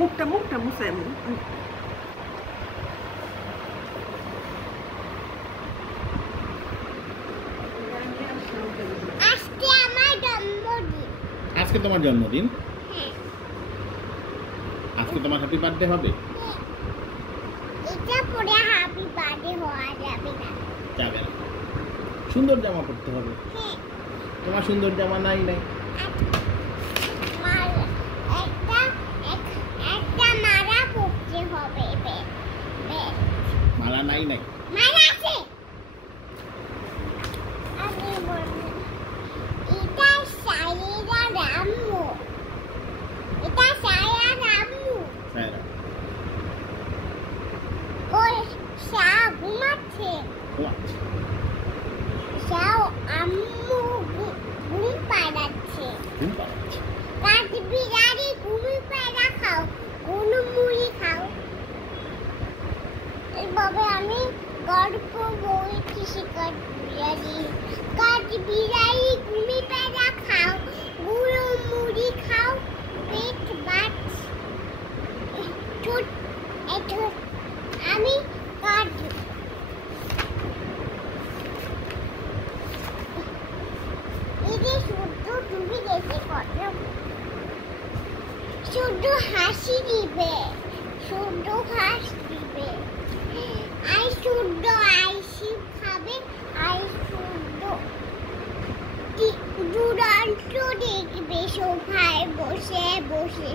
মুখটা মুছে আজকে তোমার জন্মদিন, আজকে তোমার হ্যাপি বার্থডে হবে। এটা পরে হ্যাপি বার্থডে হওয়া যাবে না, যাবে না, সুন্দর জামা পরতে হবে। তোমার সুন্দর জামা নাই। মালা পরতে হবে। মালা নাই। মালা আছে। আমি বলি এটা সাইরা রামু, এটা সাইরা রামু। ওই শাহ ঘুমাচ্ছে, শাহ আম্মু ঘুম পাড়াচ্ছে। কাজ বিড়ালি ঘুমি পাড়া খাও, কোনো মুড়ি খাও। এইভাবে আমি গল্প বলছি শিকার বিড়ালি। কাজ বিড়ালি ঘুমি পাড়া খাও, গুঁড়ো মুড়ি খাও, পেট বাট। আমি কাজ শুধু তুমি দেখে কথা, শুধু হাসি দিবে, শুধু হাসি দিবে। আই শুদ্ধ আইসি খাবে, আই শুদ্ধ দুরান্ত দেখবে সোফায় বসে বসে।